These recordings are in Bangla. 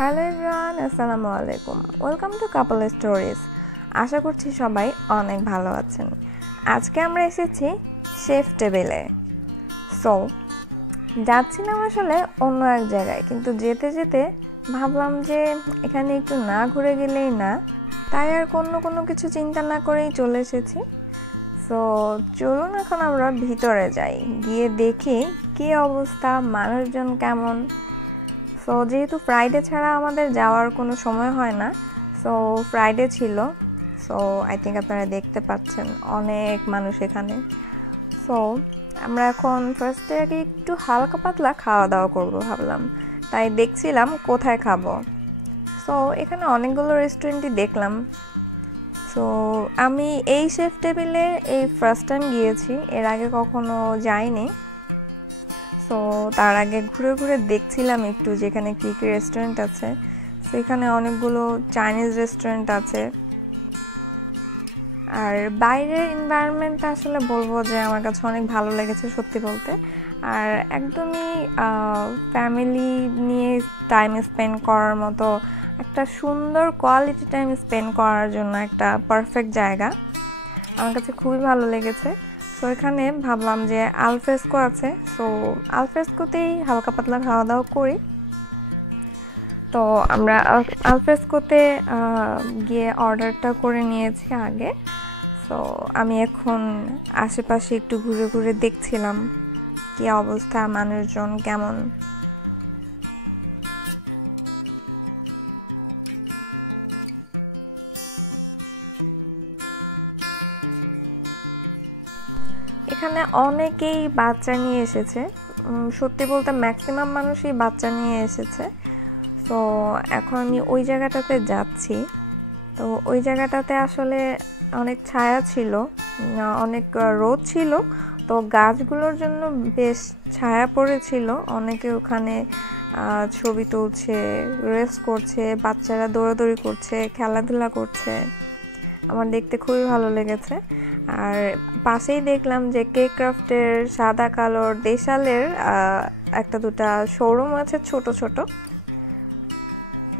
হ্যালো এভরিওয়ান, আসসালামু আলাইকুম। Welcome to couple stories. আশা করছি সবাই অনেক ভালো আছেন। আজকে আমরা এসেছি শেফ টেবিলে। সো যাচ্ছিলাম আসলে অন্য এক জায়গায়, কিন্তু যেতে যেতে ভাবলাম যে এখানে একটু না ঘুরে গেলেই না, তাই আর কোনো কিছু চিন্তা না করেই চলে এসেছি। সো চলুন এখন আমরা ভিতরে যাই, গিয়ে দেখি কী অবস্থা, মানুষজন কেমন। সো যেহেতু ফ্রাইডে ছাড়া আমাদের যাওয়ার কোনো সময় হয় না, সো ফ্রাইডে ছিল। সো আই থিঙ্ক আপনারা দেখতে পাচ্ছেন অনেক মানুষ এখানে। সো আমরা এখন ফার্স্টে আগে একটু হালকা পাতলা খাওয়া দাওয়া করবো ভাবলাম, তাই দেখছিলাম কোথায় খাবো। সো এখানে অনেকগুলো রেস্টুরেন্টই দেখলাম। সো আমি এই শেফ টেবিলে এই ফার্স্ট টাইম গিয়েছি, এর আগে কখনো যাইনি। সো তার আগে ঘুরে ঘুরে দেখছিলাম একটু যেখানে কী কী রেস্টুরেন্ট আছে। সেখানে অনেকগুলো চাইনিজ রেস্টুরেন্ট আছে। আর বাইরের এনভায়রনমেন্টটা আসলে বলবো যে আমার কাছে অনেক ভালো লেগেছে সত্যি বলতে। আর একদমই ফ্যামিলি নিয়ে টাইম স্পেন্ড করার মতো একটা সুন্দর কোয়ালিটি টাইম স্পেন্ড করার জন্য একটা পারফেক্ট জায়গা। আমার কাছে খুবই ভালো লেগেছে। সো এখানে ভাবলাম যে আলফ্রেস্কো আছে, সো আলফ্রেস্কোতেই হালকা পাতলা খাওয়া দাওয়া করি। তো আমরা আলফ্রেস্কোতে গিয়ে অর্ডারটা করে নিয়েছি আগে। সো আমি এখন আশেপাশে একটু ঘুরে ঘুরে দেখছিলাম কী অবস্থা, মানুষজন কেমন। এখানে অনেকেই বাচ্চা নিয়ে এসেছে, সত্যি বলতে ম্যাক্সিমাম মানুষই বাচ্চা নিয়ে এসেছে। তো এখন আমি ওই জায়গাটাতে যাচ্ছি। তো ওই জায়গাটাতে আসলে অনেক ছায়া ছিল, অনেক রোদ ছিল, তো গাছগুলোর জন্য বেশ ছায়া পড়েছিল। অনেকে ওখানে ছবি তুলছে, রেস্ট করছে, বাচ্চারা দৌড়াদৌড়ি করছে, খেলাধুলা করছে। আমার দেখতে খুবই ভালো লেগেছে। আর পাশেই দেখলাম যে কেক ক্রাফটের সাদা কালোর দেশালের একটা দুটা শোরুম আছে ছোট ছোট।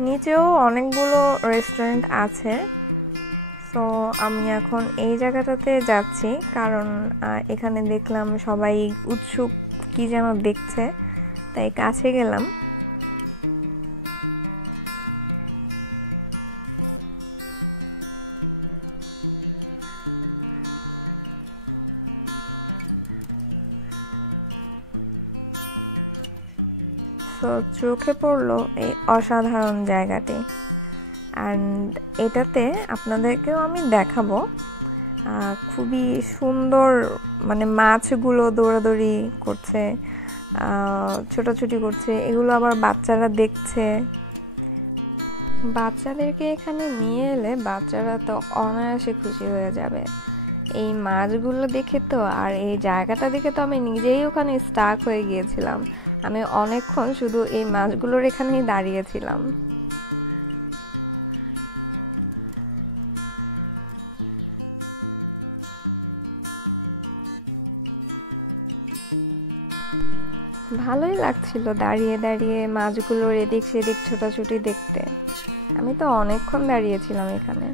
নিচেও অনেকগুলো রেস্টুরেন্ট আছে। সো আমি এখন এই জায়গাটাতে যাচ্ছি, কারণ এখানে দেখলাম সবাই উৎসুক কি যেন দেখছে, তাই কাছে গেলাম। তো চোখে পড়লো এই অসাধারণ জায়গাটি। অ্যান্ড এটাতে আপনাদেরকেও আমি দেখাবো। খুবই সুন্দর, মানে মাছগুলো দৌড়াদৌড়ি করছে, ছোটাছুটি করছে, এগুলো আবার বাচ্চারা দেখছে। বাচ্চাদেরকে এখানে নিয়ে এলে বাচ্চারা তো অনায়াসে খুশি হয়ে যাবে এই মাছগুলো দেখে। তো আর এই জায়গাটা দেখে তো আমি নিজেই ওখানে স্টাক হয়ে গিয়েছিলাম। আমি অনেকক্ষণ শুধু এই মাছগুলোর এখানেই দাঁড়িয়েছিলাম। ভালোই লাগছিল দাঁড়িয়ে দাঁড়িয়ে মাছগুলোর এদিক সেদিক ছোটাছুটি দেখতে। আমি তো অনেকক্ষণ দাঁড়িয়েছিলাম এখানে।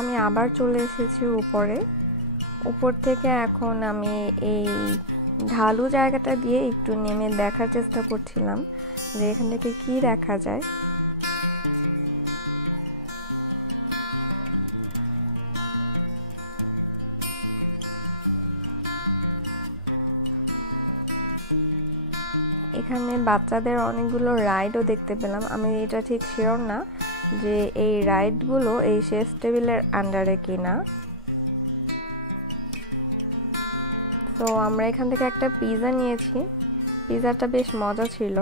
আমি আবার চলে এসেছি উপরে। উপর থেকে এখন আমি এই ঢালু জায়গাটা দিয়ে একটু নেমে দেখার চেষ্টা করছিলাম যে এখান থেকে কি দেখা যায়। এখানে বাচ্চাদের অনেকগুলো রাইডও দেখতে পেলাম। আমি এটা ঠিক শিওর না যে এই রাইডগুলো এই শেফ টেবিলের আন্ডারে কিনা। তো আমরা এখান থেকে একটা পিৎজা নিয়েছি, পিৎজাটা বেশ মজা ছিল।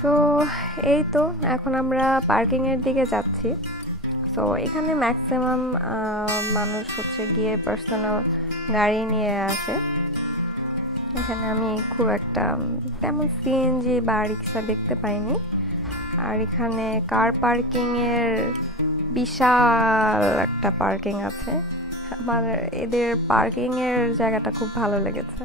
তো এই তো এখন আমরা পার্কিংয়ের দিকে যাচ্ছি। সো এখানে ম্যাক্সিমাম মানুষ হচ্ছে গিয়ে পার্সোনাল গাড়ি নিয়ে আসে। এখানে আমি খুব একটা তেমন সিএনজি বা রিক্সা দেখতে পাইনি। আর এখানে কার পার্কিংয়ের বিশাল একটা পার্কিং আছে। আমার এদের পার্কিংয়ের জায়গাটা খুব ভালো লেগেছে।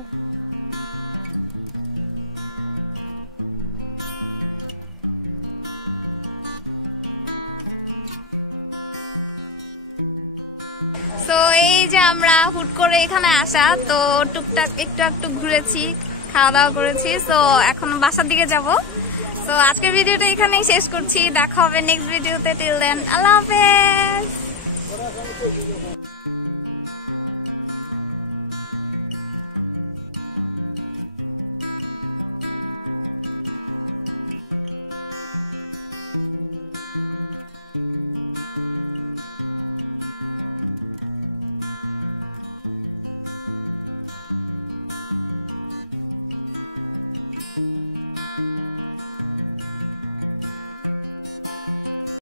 তো এই যে আমরা হুট করে এখানে আসা, তো টুকটাক একটু একটু ঘুরেছি, খাওয়া দাওয়া করেছি। তো এখন বাসার দিকে যাব। তো আজকের ভিডিওটা এখানেই শেষ করছি, দেখা হবে নেক্সট ভিডিওতে। টিল দেন আল্লাহ হাফেজ।